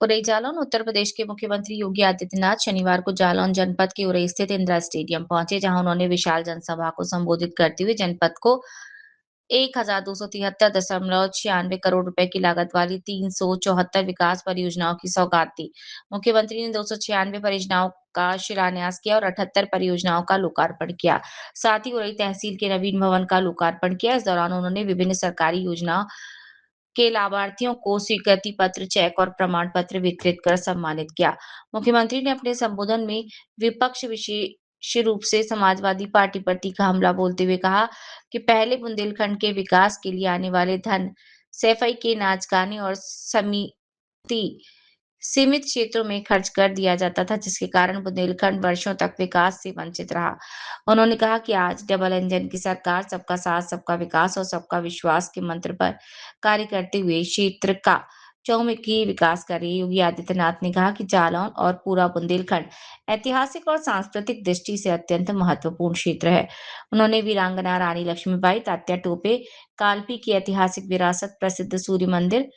उरई जालौन उत्तर प्रदेश के मुख्यमंत्री योगी आदित्यनाथ शनिवार को जालौन जनपद के उरई स्थित इंदिरा स्टेडियम पहुंचे, जहां उन्होंने विशाल जनसभा को संबोधित करते हुए जनपद को 1273.96 करोड़ रुपए की लागत वाली 374 विकास परियोजनाओं की सौगात दी। मुख्यमंत्री ने 296 परियोजनाओं का शिलान्यास किया और 78 परियोजनाओं का लोकार्पण किया। साथ ही उरई तहसील के नवीन भवन का लोकार्पण किया। इस दौरान उन्होंने विभिन्न सरकारी योजनाओं के लाभार्थियों को स्वीकृति पत्र, चेक और प्रमाण पत्र वितरित कर सम्मानित किया। मुख्यमंत्री ने अपने संबोधन में विपक्ष, विशेष रूप से समाजवादी पार्टी पर तीखा हमला बोलते हुए कहा कि पहले बुंदेलखंड के विकास के लिए आने वाले धन सैफई के नाच गाने और समिति सीमित क्षेत्रों में खर्च कर दिया जाता था, जिसके कारण बुंदेलखंड वर्षों तक विकास से वंचित रहा। उन्होंने कहा कि आज डबल इंजन की सरकार सबका साथ, सबका विकास और सबका विश्वास के मंत्र पर कार्य करते हुए क्षेत्र का चहुमुखी विकास कर रही है। योगी आदित्यनाथ ने कहा कि जालौन और पूरा बुंदेलखंड ऐतिहासिक और सांस्कृतिक दृष्टि से अत्यंत महत्वपूर्ण क्षेत्र है। उन्होंने वीरांगना रानी लक्ष्मीबाई, तात्या टोपे, कालपी की ऐतिहासिक विरासत, प्रसिद्ध सूर्य मंदिर,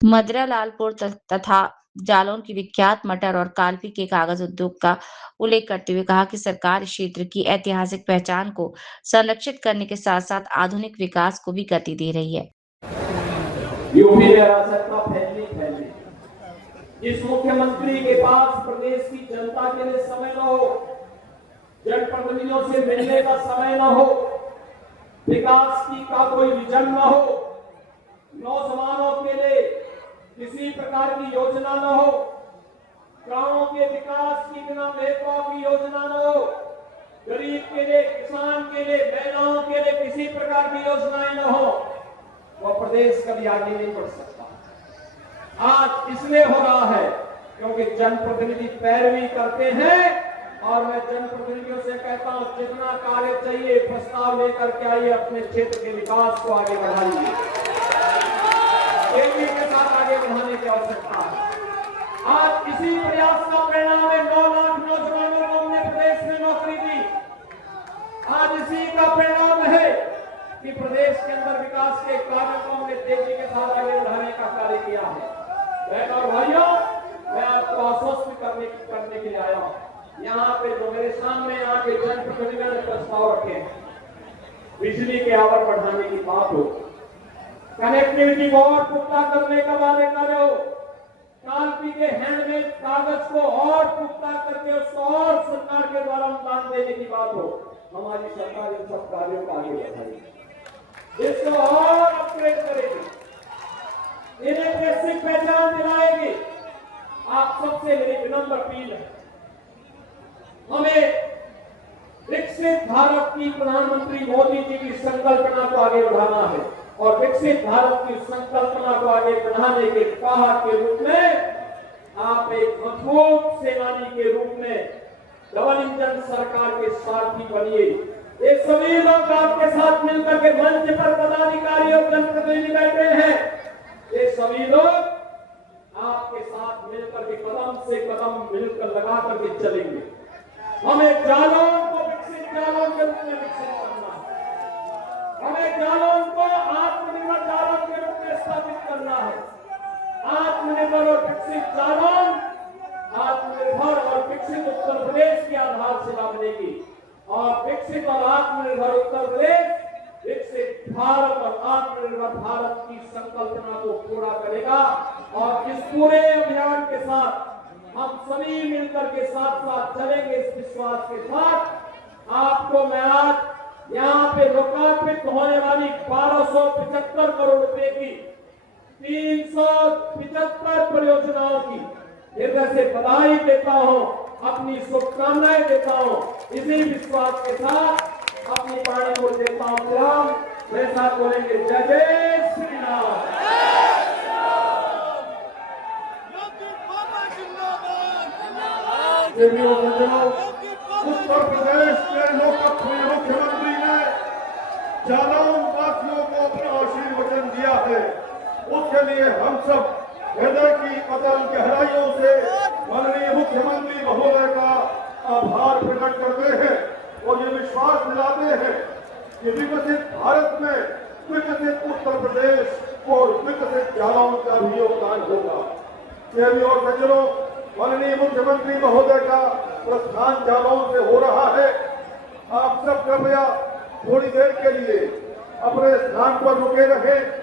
मदरा लालपुर तथा जालौन की विख्यात मटर और कालपी के कागज उद्योग का उल्लेख करते हुए कहा कि सरकार इस क्षेत्र की ऐतिहासिक पहचान को संरक्षित करने के साथ साथ आधुनिक विकास को भी गति दे रही है। यूपी में अराजकता फैलनी इस मुख्यमंत्री के पास प्रदेश की जनता के लिए समय न हो, जनप्रतिनिधियों से मिलने का समय न हो, विकास की का कोई विजन न हो, नौजवानों के लिए किसी प्रकार की योजना न हो, गांवों के विकास की बिना भेदभाव की योजना न हो, गरीब के लिए, किसान के लिए, महिलाओं के लिए किसी प्रकार की योजनाएं न हो, वो प्रदेश कभी आगे नहीं बढ़ सकता। आज इसलिए हो रहा है क्योंकि जनप्रतिनिधि पैरवी करते हैं और मैं जनप्रतिनिधियों से कहता हूं, जितना कार्य चाहिए प्रस्ताव लेकर के आइए, अपने क्षेत्र के विकास को आगे बढ़ाइए। तेजी के साथ आगे बढ़ाने की आवश्यकता है। आज इसी प्रयास का परिणाम है 9 लाख नौजवानों को हमने प्रदेश में नौकरी दी। आज इसी का परिणाम है कि प्रदेश के अंदर विकास के कार्यों को हमने तेजी के साथ आगे बढ़ाने का कार्य किया है। बहनों और भाइयों, मैं आपको आश्वस्त करने के लिए आया हूं। यहाँ पे जो मेरे सामने आके जनप्रतिनिधियों ने प्रस्ताव रखे हैं, बिजली के आवर बढ़ाने की बात हो, कनेक्टिविटी को और पुख्ता करने का वादे कार्य हो, कालपी के हैंडमेड कागज को और पुख्ता करके उसको और सरकार के द्वारा अनुदान देने की बात हो, हमारी सरकार इन सब कार्यों को आगे बढ़ाएगी, इसको और अपग्रेड करेगी, इन्हें बेसिक पहचान दिलाएगी। आप सबसे मेरी विनम्र अपील है, हमें विकसित भारत की प्रधानमंत्री मोदी जी की संकल्पना को आगे बढ़ाना है और विकसित भारत की संकल्पना को आगे बढ़ाने के वाहक के रूप में आप एक मजबूत सेनानी के रूप में डबल इंजन सरकार के सारथी बनिए। ये सभी लोग आपके साथ मिलकर के मंच पर पदाधिकारी और जनप्रतिनिधि बैठे हैं, ये सभी लोग आपके साथ मिलकर के कदम से कदम मिलकर लगा करके चलेंगे। हमें जालौन को विकसित जालौन के रूप में विकसित करना है, हमें जालौन को आत्मनिर्भर जालौन के रूप में स्थापित करना है। आत्मनिर्भर और विकसित जालौन, आत्मनिर्भर और विकसित उत्तर प्रदेश की आधारशिला बनेगी और विकसित और आत्मनिर्भर उत्तर प्रदेश विकसित भारत और आत्मनिर्भर भारत की संकल्पना को पूरा करेगा। और इस पूरे अभियान के साथ हम सभी मिलकर के साथ साथ चलेंगे। इस विश्वास के साथ आपको मैं आज यहाँ पे लोकार्पित होने वाली 1275 करोड़ रुपए की 375 परियोजनाओं की हृदय से बधाई देता हूँ, अपनी शुभकामनाएं देता हूँ। इसी विश्वास के साथ अपनी वाणी को देता हूँ सलाम। मेरे साथ बोलेंगे जय जय श्री राम। उत्तर प्रदेश के लोकप्रिय मुख्यमंत्री ने जालौन वासियों को अपना आशीर्वचन दिया है, उसके लिए हम सब हृदय की अतल गहराइयों से माननीय मुख्यमंत्री महोदय का आभार प्रकट करते हैं और ये विश्वास दिलाते हैं कि विकसित भारत में विकसित उत्तर प्रदेश और विकसित जालौन का भी योगदान होगा। प्यारे और सज्जनों, माननीय मुख्यमंत्री महोदय का प्रस्थान जालौन से हो रहा है। आप सब कृपया थोड़ी देर के लिए अपने स्थान पर रुके रहें।